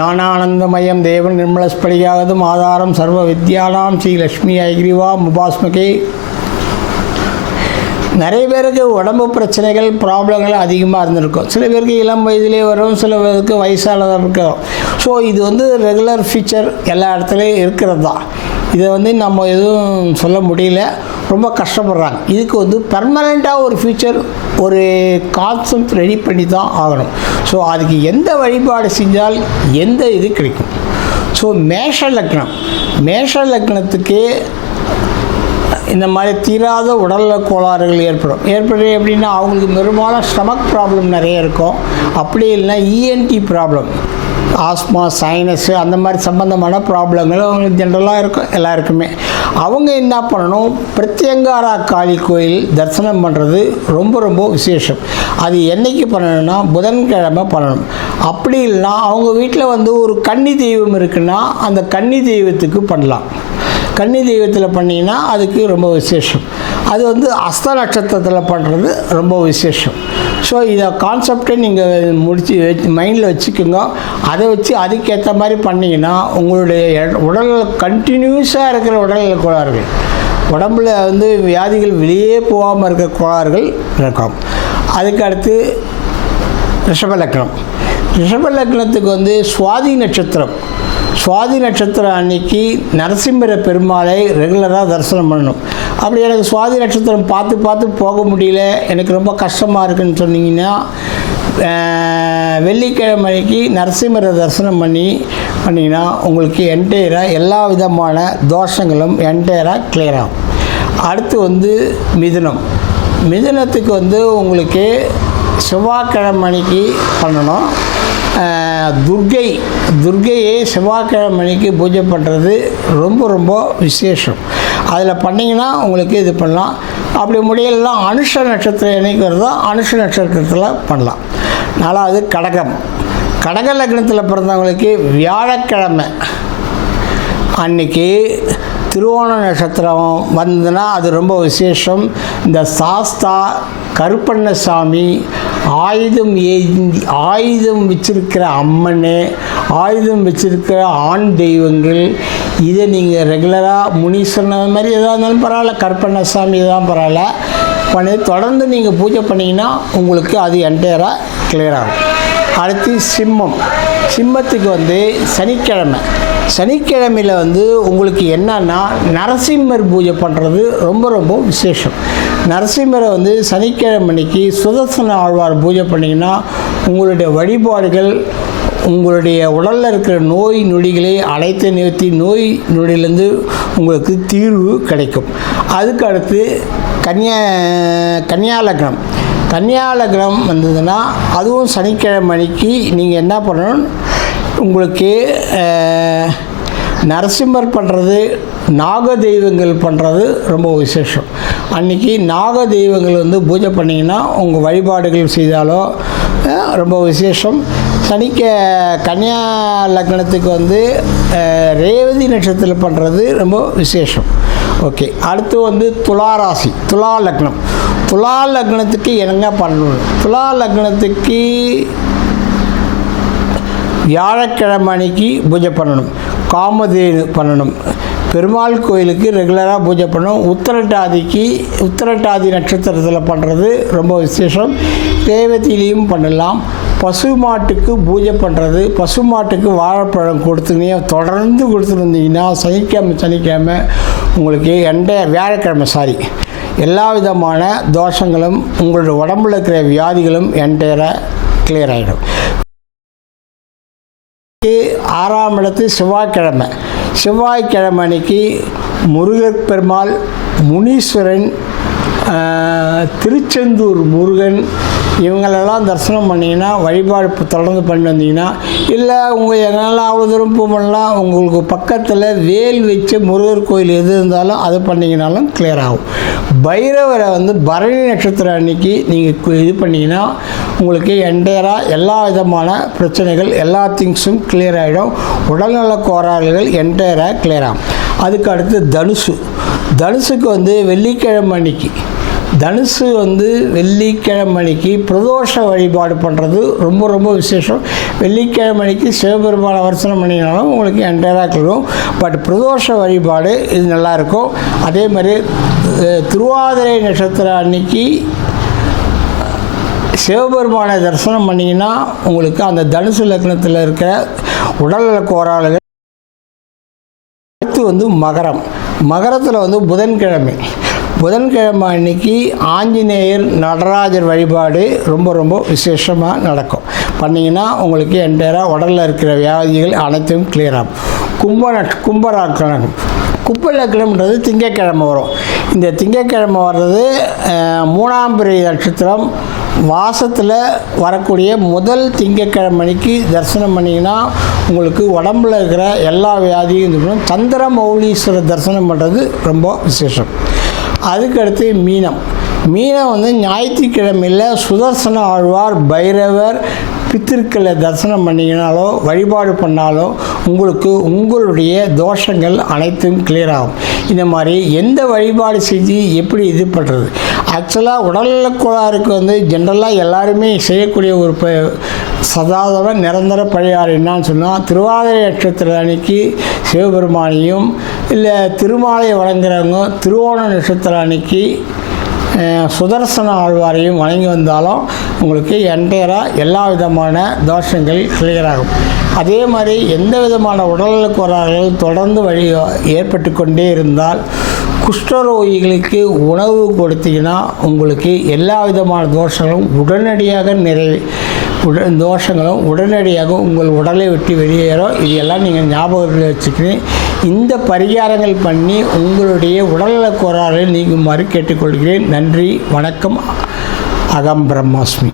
ஞானானந்தமயம் தேவன் நிர்மலஸ்படியாகதும் ஆதாரம் சர்வ வித்யானாம் ஸ்ரீ லக்ஷ்மி ஐகிரிவா முபாஸ்மகே. நிறைய பேருக்கு உடம்பு பிரச்சனைகள் ப்ராப்ளங்கள் அதிகமாக இருந்திருக்கும். சில பேருக்கு இளம் வயதிலே வரும், சில பேருக்கு வயசானதாக இருக்கும். ஸோ இது ரெகுலர் ஃபீச்சர் எல்லா இடத்துலையும் இருக்கிறது தான். இதை நம்ம எதுவும் சொல்ல முடியல, ரொம்ப கஷ்டப்படுறாங்க. இதுக்கு பெர்மனெண்ட்டாக ஒரு ஃபியூச்சர் ஒரு கான்செப்ட் ரெடி பண்ணி தான் ஆகணும். ஸோ அதுக்கு எந்த வழிபாடு செஞ்சால் எந்த இது கிடைக்கும். ஸோ மேஷ லக்னத்துக்கு இந்த மாதிரி தீராத உடல்நல கோளாறுகள் ஏற்படும் எப்படின்னா அவங்களுக்கு பெரும்பாலும் ஸ்டமக் ப்ராப்ளம் நிறைய இருக்கும். அப்படி இல்லைன்னா இஎன்டி ப்ராப்ளம், ஆஸ்மா, சைனஸு அந்த மாதிரி சம்பந்தமான ப்ராப்ளங்கள் அவங்களுக்கு ஜென்ரலாக இருக்கும் எல்லாருக்குமே. அவங்க என்ன பண்ணணும், பிரத்யங்காரா காளி கோயில் தரிசனம் பண்ணுறது ரொம்ப ரொம்ப விசேஷம். அது என்றைக்கு பண்ணணும்னா புதன்கிழமை பண்ணணும். அப்படி இல்லைன்னா அவங்க வீட்டில் ஒரு கன்னி தெய்வம் இருக்குன்னா அந்த கன்னி தெய்வத்துக்கு பண்ணலாம். கன்னி தெய்வத்தில் பண்ணிங்கன்னா அதுக்கு ரொம்ப விசேஷம். அது அஸ்த நட்சத்திரத்தில் பண்ணுறது ரொம்ப விசேஷம். ஸோ இதை கான்செப்டை நீங்கள் மைண்டில் வச்சுக்கோங்க. அதை வச்சு அதுக்கேற்ற மாதிரி பண்ணிங்கன்னா உங்களுடைய உடல் கண்டினியூஸாக இருக்கிற உடல்நல கோளாறுகள், உடம்பில் வியாதிகள் வெளியே போகாமல் இருக்கிற கோளாறுகள் இருக்கும். அதுக்கு அடுத்து ரிஷப லக்னத்துக்கு சுவாதி நட்சத்திரம் அன்னைக்கு நரசிம்மர பெருமாளை ரெகுலராக தரிசனம் பண்ணணும். அப்படி எனக்கு சுவாதி நட்சத்திரம் பார்த்து போக முடியல, எனக்கு ரொம்ப கஷ்டமாக இருக்குதுன்னு சொன்னீங்கன்னா வெள்ளிக்கிழமைக்கு நரசிம்மரை தரிசனம் பண்ணிங்கன்னா உங்களுக்கு என்டையராக எல்லா விதமான தோஷங்களும் என்டையராக கிளியர் ஆகும். அடுத்து மிதுனத்துக்கு உங்களுக்கு செவ்வாய்க்கிழமைக்கு பண்ணணும். துர்க்கையை செவ்வாய்க்கிழமைக்கு பூஜை பண்ணுறது ரொம்ப ரொம்ப விசேஷம். அதில் பண்ணிங்கன்னா உங்களுக்கு இது பண்ணலாம். அப்படி முடியலாம் அனுஷ நட்சத்திரம் என்னைக்கு வருதோ அனுஷ நட்சத்திரத்தில் பண்ணலாம். நாலாவது கடக லக்னத்தில் பிறந்தவங்களுக்கு வியாழக்கிழமை அன்னைக்கு திருவோண நட்சத்திரம் வந்ததுன்னா அது ரொம்ப விசேஷம். இந்த சாஸ்தா, கருப்பண்ணசாமி, ஆயுதம் வச்சிருக்கிற அம்மன், ஆயுதம் வச்சிருக்கிற ஆண் தெய்வங்கள், இதை நீங்கள் ரெகுலராக முனீஸ்வரன் மாதிரி எதாக இருந்தாலும் பரவாயில்ல, கருப்பண்ணசாமி தான் பரவாயில்ல பண்ணி தொடர்ந்து நீங்கள் பூஜை பண்ணிங்கன்னா உங்களுக்கு அது என்டையராக கிளியர் ஆகும். அடுத்து சிம்மத்துக்கு சனிக்கிழமையில் உங்களுக்கு என்னன்னா நரசிம்மர் பூஜை பண்ணுறது ரொம்ப ரொம்ப விசேஷம். நரசிம்மரை சனிக்கிழமைக்கு சுதர்சன ஆழ்வார் பூஜை பண்ணிங்கன்னா உங்களுடைய வழிபாடுகள் உங்களுடைய உடலில் இருக்கிற நோய் நொடிகளை அனைத்து நிறுத்தி நோய் நொடியிலேருந்து உங்களுக்கு தீர்வு கிடைக்கும். அதுக்கு அடுத்து கன்னியா லக்னம் வந்ததுன்னா அதுவும் சனிக்கிழமைக்கு நீங்கள் என்ன பண்ணணும், உங்களுக்கு நரசிம்மர் பண்ணுறது, நாக தெய்வங்கள் பண்ணுறது ரொம்ப விசேஷம். அன்றைக்கி நாக தெய்வங்கள் பூஜை பண்ணிங்கன்னா உங்கள் வழிபாடுகள் செய்தாலோ ரொம்ப விசேஷம். கன்னியா லக்னத்துக்கு ரேவதி நட்சத்திரத்தில் பண்ணுறது ரொம்ப விசேஷம். ஓகே. அடுத்து துலா லக்னத்துக்கு என்னங்க பண்ணணும், துலா லக்னத்துக்கு வியாழக்கிழமை அன்னைக்கு பூஜை பண்ணணும். காமதேனு பண்ணணும். பெருமாள் கோயிலுக்கு ரெகுலராக பூஜை பண்ணணும். உத்திரட்டாதி நட்சத்திரத்தில் பண்ணுறது ரொம்ப விசேஷம். தேவத்திலையும் பண்ணலாம். பசுமாட்டுக்கு பூஜை பண்ணுறது, பசுமாட்டுக்கு வாழைப்பழம் தொடர்ந்து கொடுத்துருந்தீங்கன்னா சனிக்கிழமை உங்களுக்கு வியாழக்கிழமை எல்லா விதமான தோஷங்களும் உங்களுடைய உடம்புல இருக்கிற வியாதிகளும் என்டையராக கிளியர் ஆகிடும். 6ஆம் இடத்து செவ்வாய்க்கிழமை அன்னைக்கு முருகர் பெருமாள், முனீஸ்வரன், திருச்செந்தூர் முருகன் இவங்களெல்லாம் தரிசனம் பண்ணிங்கன்னா வழிபாடு தொடர்ந்து பண்ணி வந்தீங்கன்னா, இல்லை உங்கள் எங்களால் அவ்வளோ தூரம் போகலாம், உங்களுக்கு பக்கத்தில் வேல் வச்ச முருகர் கோயில் எது இருந்தாலும் அது பண்ணிங்கனாலும் கிளியர் ஆகும். பைரவரை பரணி நட்சத்திரம் அன்னைக்கு நீங்கள் இது பண்ணிங்கன்னா உங்களுக்கு என்டையராக எல்லா விதமான பிரச்சனைகள் எல்லா திங்ஸும் கிளியர் ஆகிடும். உடல்நல கோளாறுகள் என்டையராக கிளியர் ஆகும். அதுக்கு அடுத்து தனுசுக்கு வெள்ளிக்கிழமை அன்னைக்கு தனுசு வந்து வெள்ளிக்கிழமைக்கு பிரதோஷ வழிபாடு பண்ணுறது ரொம்ப ரொம்ப விசேஷம். வெள்ளிக்கிழமைக்கு சிவபெருமான வர்சனம் பண்ணினாலும் உங்களுக்கு என்டையராக கிடைக்கும். பட் பிரதோஷ வழிபாடு இது நல்லாயிருக்கும். அதே மாதிரி திருவாதிரை நட்சத்திரம் அன்னைக்கு சிவபெருமானை தரிசனம் பண்ணிங்கன்னா உங்களுக்கு அந்த தனுசு லக்னத்தில் இருக்கிற உடல்நல கோளாறுகள். அடுத்து வந்து மகரத்தில் வந்து புதன்கிழமை அன்னைக்கு ஆஞ்சநேயர் நடராஜர் வழிபாடு ரொம்ப ரொம்ப விசேஷமாக நடக்கும். பண்ணிங்கன்னா உங்களுக்கு என்டையராக உடலில் இருக்கிற வியாதிகள் அனைத்தும் கிளியர் ஆகும். கும்ப லக்னம்ன்றது திங்கட்கிழமை வரும். இந்த திங்கட்கிழமை வர்றது 3ஆம் பிறை நட்சத்திரம் மாதத்தில் வரக்கூடிய முதல் திங்கட்கிழமைக்கு தரிசனம் பண்ணிங்கன்னா உங்களுக்கு உடம்பில் இருக்கிற எல்லா வியாதியும் இருக்கணும். சந்திர மௌலீஸ்வரர் தரிசனம் பண்ணுறது ரொம்ப விசேஷம். அதுக்கடுத்து மீனம் வந்து ஞாயிற்றுக்கிழமையில் சுதர்சன ஆழ்வார், பைரவர், பித்திருக்களை தரிசனம் பண்ணிங்கனாலோ வழிபாடு பண்ணாலோ உங்களுக்கு உங்களுடைய தோஷங்கள் அனைத்தும் கிளியர் ஆகும். இந்த மாதிரி எந்த வழிபாடு செஞ்சு எப்படி இது பண்ணுறது? ஆக்சுவலாக உடல்நலக் கோளாறுக்கு வந்து ஜென்ரலாக எல்லாருமே செய்யக்கூடிய ஒரு சதாதன நிரந்தர பரிகாரம் என்னான்னு சொன்னால், திருவாதிரை நட்சத்திர அன்னைக்கு சிவபெருமானையும், இல்லை திருமாலை வழங்குறவங்க திருவோண நட்சத்திர அன்னைக்கு சுதர்சன ஆழ்வாரையும் வணங்கி வந்தாலும் உங்களுக்கு என்டையராக எல்லா விதமான தோஷங்கள் கிளியராகும். அதே மாதிரி எந்த விதமான உடல்நலக் கோளாறுகள் தொடர்ந்து ஏற்பட்டு கொண்டே இருந்தால் குஷ்டரோகிகளுக்கு உணவு கொடுத்தீங்கன்னா உங்களுக்கு எல்லா விதமான தோஷங்களும் உடனடியாக உங்கள் உடலை விட்டு வெளியேறும். இதெல்லாம் நீங்கள் ஞாபகத்தில் வச்சுக்கிறேன். இந்த பரிகாரங்கள் பண்ணி உங்களுடைய உடல்நலக் கோளாறுகளை நீங்குமாறு கேட்டுக்கொள்கிறேன். நன்றி, வணக்கம். அகம் பிரம்மாஸ்மி.